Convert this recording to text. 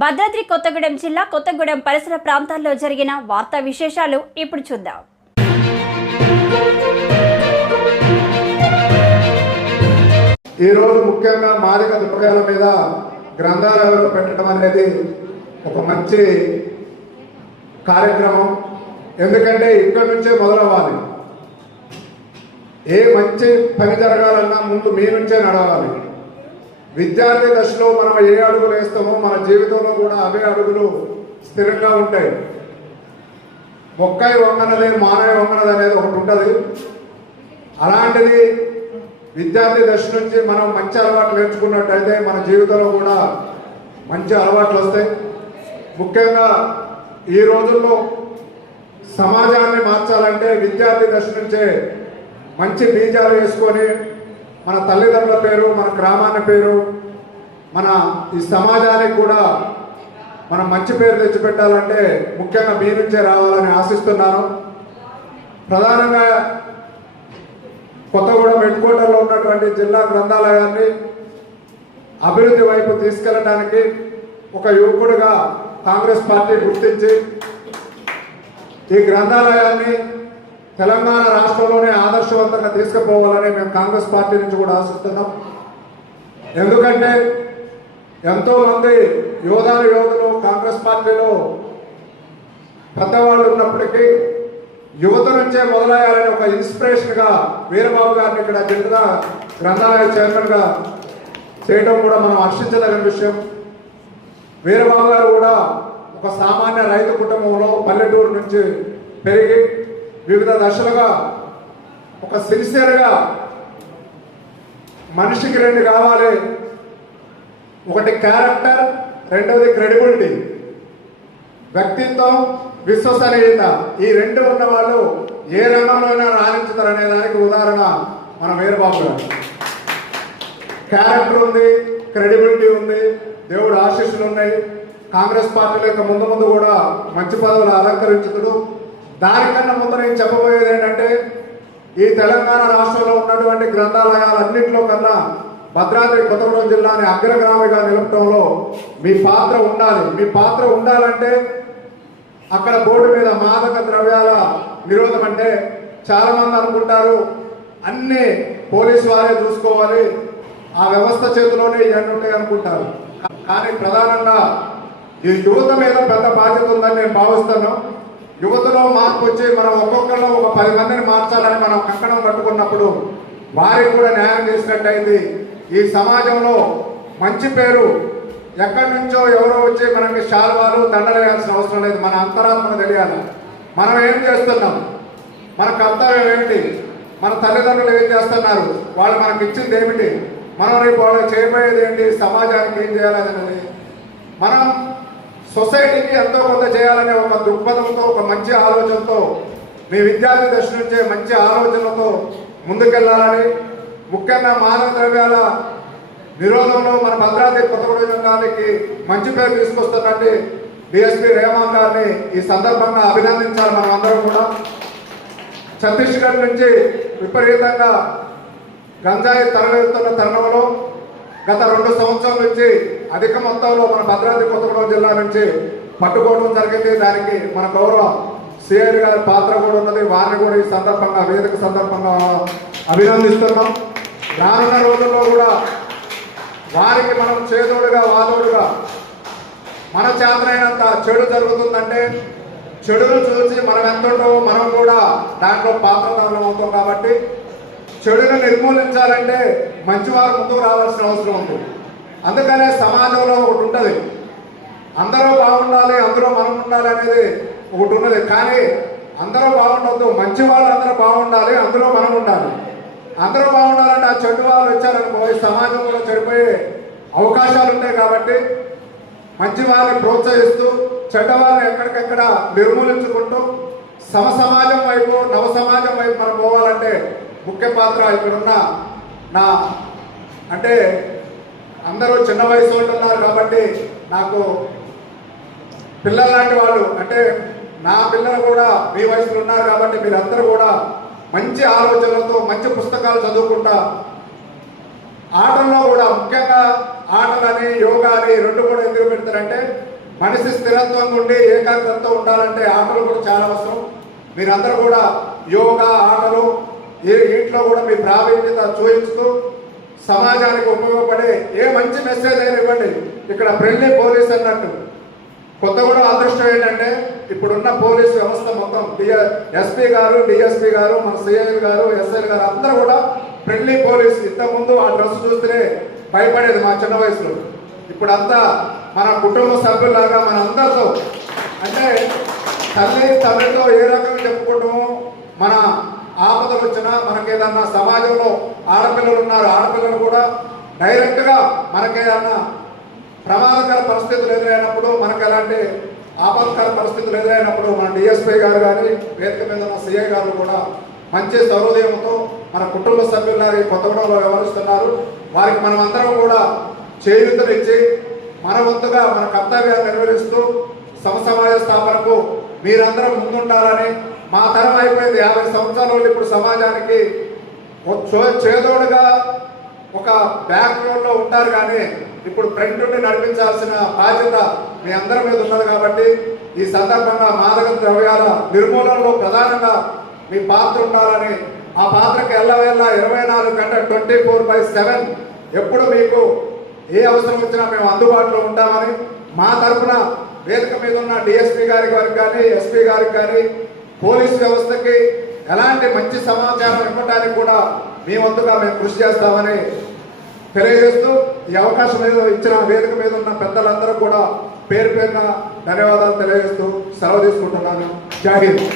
భద్రాద్రి కొత్తగూడెం జిల్లా కొత్తగూడెం పరిసర ప్రాంతాల్లో జరిగిన వార్తా విశేషాలు ఇప్పుడు చూద్దాం. ఈరోజు ముఖ్యంగా మాదిక దుర్గాల మీద గ్రంథాలయాలు పెట్టడం అనేది ఒక మంచి కార్యక్రమం. ఎందుకంటే ఇక్కడి నుంచే మొదలవ్వాలి. ఏ మంచి పని జరగాలన్నా ముందు మీ నుంచే నడవాలి. విద్యార్థి దశలో మనం ఏ అడుగులు వేస్తామో మన జీవితంలో కూడా అవే అడుగులు స్థిరంగా ఉంటాయి. మొక్కై వంగనది మానవ వంగనది అనేది ఒకటి ఉంటుంది. అలాంటిది విద్యార్థి దశ నుంచి మనం మంచి అలవాట్లు నేర్చుకున్నట్టయితే మన జీవితంలో కూడా మంచి అలవాట్లు వస్తాయి. ముఖ్యంగా ఈ రోజుల్లో సమాజాన్ని మార్చాలంటే విద్యార్థి దశ నుంచే మంచి బీజాలు వేసుకొని మన తల్లిదండ్రుల పేరు, మన గ్రామాన్ని పేరు, మన ఈ సమాజానికి కూడా మనం మంచి పేరు తెచ్చిపెట్టాలంటే ముఖ్యంగా మీ నుంచే రావాలని ఆశిస్తున్నాను. ప్రధానంగా కొత్తగూడెం హెడ్ క్వార్టర్లో ఉన్నటువంటి జిల్లా గ్రంథాలయాన్ని అభివృద్ధి వైపు తీసుకెళ్ళడానికి ఒక యువకుడిగా కాంగ్రెస్ పార్టీ గుర్తించి ఈ గ్రంథాలయాన్ని తెలంగాణ రాష్ట్రంలోనే ఆదర్శవంతంగా తీసుకుపోవాలని మేము కాంగ్రెస్ పార్టీ నుంచి కూడా ఆశిస్తున్నాం. ఎందుకంటే ఎంతోమంది యోధులు కాంగ్రెస్ పార్టీలో పెద్దవాళ్ళు ఉన్నప్పటికీ యువత నుంచే మొదలయ్యాలని ఒక ఇన్స్పిరేషన్గా వీరబాబు గారిని ఇక్కడ జిల్లా గ్రంథాలయ చైర్మన్గా చేయడం కూడా మనం హర్షించదగిన విషయం. వీరబాబు గారు కూడా ఒక సామాన్య రైతు కుటుంబంలో పల్లెటూరు నుంచి పెరిగి వివిధ దశలుగా ఒక సిన్సియర్గా మనిషికి రెండు కావాలి. ఒకటి క్యారెక్టర్, రెండవది క్రెడిబిలిటీ. వ్యక్తిత్వం, విశ్వసనీయత, ఈ రెండు ఉన్న వాళ్ళు ఏ రంగంలోనైనా రాణించుతారు అనే దానికి ఉదాహరణ మన వీరబాబు గారు. క్యారెక్టర్ ఉంది, క్రెడిబిలిటీ ఉంది, దేవుడు ఆశీస్సులు ఉన్నాయి. కాంగ్రెస్ పార్టీలో యొక్క ముందు కూడా మంచి పదవులు అలంకరించుతాడు. దానికన్నా ముందు నేను చెప్పబోయేది ఏంటంటే ఈ తెలంగాణ రాష్ట్రంలో ఉన్నటువంటి గ్రంథాలయాలన్నింటిలో కన్నా భద్రాద్రి కొత్తగూడెం జిల్లాని అగ్రగామిగా నిలపడంలో మీ పాత్ర ఉండాలి. మీ పాత్ర ఉండాలంటే అక్కడ బోర్డు మీద మాదక ద్రవ్యాల నిరోధం అంటే చాలామంది అనుకుంటారు అన్ని పోలీసు వారే చూసుకోవాలి, ఆ వ్యవస్థ చేతిలోనే ఇవన్నీ ఉంటాయి అనుకుంటారు. కానీ ప్రధానంగా ఈ యువత మీద పెద్ద బాధ్యత ఉందని నేను భావిస్తాను. యువతలో మార్పు వచ్చి మనం ఒక్కొక్కరిలో ఒక 10 మందిని మార్చాలని మనం కంకణం కట్టుకున్నప్పుడు వారికి కూడా న్యాయం చేసినట్టయింది. ఈ సమాజంలో మంచి పేరు ఎక్కడి నుంచో ఎవరో వచ్చి మనకి శాల్వాలు దండలు వేయాల్సిన అవసరం లేదు. మన అంతరాత్మను తెలియాలి. మనం ఏం చేస్తున్నాం, మన కర్తవ్యం ఏమిటి, మన తల్లిదండ్రులు ఏం చేస్తున్నారు, వాళ్ళు మనకి ఇచ్చింది ఏమిటి, మనం రేపు వాళ్ళు చేయబోయేది ఏంటి, సమాజానికి ఏం చేయాలనేది మనం సొసైటీకి ఎంతో కొంత చేయాలనే ఒక దృక్పథంతో, ఒక మంచి ఆలోచనతో మీ విద్యార్థి దశ నుంచే మంచి ఆలోచనలతో ముందుకెళ్లాలని, ముఖ్యంగా మాదక ద్రవ్యాల నిరోధంలో మన భద్రాద్రి కొత్తగూడెం జిల్లాకి మంచి పేరు తీసుకొస్తున్నట్టు డిఎస్పీ రేవంత్ గారిని ఈ సందర్భంగా అభినందించాలి. మనం అందరం కూడా ఛత్తీస్గఢ్ నుంచి విపరీతంగా గంజాయి తరలిస్తున్న తరుణంలో గత 2 సంవత్సరాల నుంచి అధిక మొత్తంలో మన భద్రాద్రి కొత్తగూడెం జిల్లా నుంచి పట్టుకోవడం జరిగింది. దానికి మన గౌరవ సిఐ గారి పాత్ర కూడా ఉన్నది. వారిని కూడా ఈ సందర్భంగా వేదిక సందర్భంగా అభినందిస్తున్నాం. రానున్న రోజుల్లో కూడా వారికి మనం చేదోడుగా వాదోడుగా మన చేతనైనంత చెడు జరుగుతుందంటే చెడును చూసి మనం ఎంత ఉంటామో మనం కూడా దాంట్లో పాత్రదారులం అవుతాం. కాబట్టి చెడును నిర్మూలించాలంటే మంచివారు ముందుకు రావాల్సిన అవసరం ఉంది. అందుకనే సమాజంలో ఒకటి ఉంటుంది, అందరూ బాగుండాలి, అందులో మనం ఉండాలి అనేది ఒకటి ఉన్నది. కానీ అందరూ బాగుండొద్దు, మంచి వాళ్ళు అందరూ బాగుండాలి, అందులో మనం ఉండాలి. అందరూ బాగుండాలంటే ఆ చెడు వాళ్ళు వచ్చారనుకో ఈ సమాజంలో చెడిపోయే అవకాశాలు ఉంటాయి. కాబట్టి మంచి వాళ్ళని ప్రోత్సహిస్తూ చెడ్డవాళ్ళని ఎక్కడికెక్కడ నిర్మూలించుకుంటూ సమాజం వైపు, నవ సమాజం వైపు మనం పోవాలంటే ముఖ్య పాత్ర ఇక్కడున్న నా అంటే అందరూ చిన్న వయసు వాళ్ళు ఉన్నారు. కాబట్టి నాకు పిల్లలు లాంటి వాళ్ళు అంటే నా పిల్లలు కూడా మీ వయసులో ఉన్నారు. కాబట్టి మీరందరూ కూడా మంచి ఆలోచనలతో మంచి పుస్తకాలు చదువుకుంటా ఆటల్లో కూడా ముఖ్యంగా ఆటలని యోగా అని రెండు కూడా ఎందుకు పెడతారంటే మనిషి స్థిరత్వంగా ఉండి ఏకాగ్రతతో ఉండాలంటే ఆటలు కూడా చాలా అవసరం. మీరందరూ కూడా యోగా ఆటలు ఇంట్లో కూడా మీ ప్రావీణ్యత చూపిస్తూ సమాజానికి ఉపయోగపడే ఏ మంచి మెసేజ్ అయినా ఇవ్వండి. ఇక్కడ ఫ్రెండ్లీ పోలీస్ అన్నట్టు కొత్తగూడెం అదృష్టం ఏంటంటే ఇప్పుడున్న పోలీస్ వ్యవస్థ మొత్తం ఎస్పీ గారు, డిఎస్పీ గారు, మన సిఐ గారు, ఎస్ఐ గారు అందరూ కూడా ఫ్రెండ్లీ పోలీస్. ఇంతకుముందు ఆ డ్రెస్ చూస్తేనే భయపడేది మా చిన్న వయసులో. ఇప్పుడంతా మన కుటుంబ సభ్యులాగా మన అందరితో అంటే తల్లి తండ్రితో ఏ రకంగా చెప్పుకుంటామో మన ఆపదలు వచ్చినా మనకేదన్నా సమాజంలో ఆడపిల్లలు ఉన్నారు, ఆడపిల్లలు కూడా డైరెక్ట్గా మనకేదన్నా ప్రమాదకర పరిస్థితులు ఎదురైనప్పుడు మనకు ఎలాంటి ఆపత్కర పరిస్థితులు ఎదురైనప్పుడు మన డిఎస్పీ గారు కానీ వేదిక మీద ఉన్న సిఐ గారు కూడా మంచి సౌహృదయంతో మన కుటుంబ సభ్యులారి కొత్తగూడెంలో వ్యవహరిస్తున్నారు. వారికి మనం అందరం కూడా చేయూతనిచ్చి మన వంతుగా మన కర్తవ్యాన్ని నిర్వహిస్తూ సమసమాజ స్థాపనకు మీరందరం ముందుండాలని. మా తరం అయిపోయింది, 50 సంవత్సరాల ఇప్పుడు సమాజానికి చేదోడుగా ఒక బ్యాక్ రోడ్లో ఉంటారు కానీ ఇప్పుడు ఫ్రంట్ నుండి నడిపించాల్సిన బాధ్యత మీ అందరి మీద ఉన్నది. కాబట్టి ఈ సందర్భంగా మాదక ద్రవ్యాల నిర్మూలనలో ప్రధానంగా మీ పాత్ర ఉండాలని, ఆ పాత్రకి ఎల్లవేళ 24 గంటలు 24/7 ఎప్పుడు మీకు ఏ అవసరం వచ్చినా మేము అందుబాటులో ఉంటామని మా తరఫున వేదిక మీద ఉన్న డిఎస్పీ గారికి కానీ ఎస్పీ గారికి కానీ పోలీస్ వ్యవస్థకి ఎలాంటి మంచి సమాచారం ఇవ్వడానికి కూడా మీ వంతుగా మేము కృషి చేస్తామని తెలియజేస్తూ ఈ అవకాశం ఇచ్చిన వేదిక మీద ఉన్న పెద్దలందరూ కూడా పేరు పేరున ధన్యవాదాలు తెలియజేస్తూ సెలవు తీసుకుంటున్నాను. జై హింద్.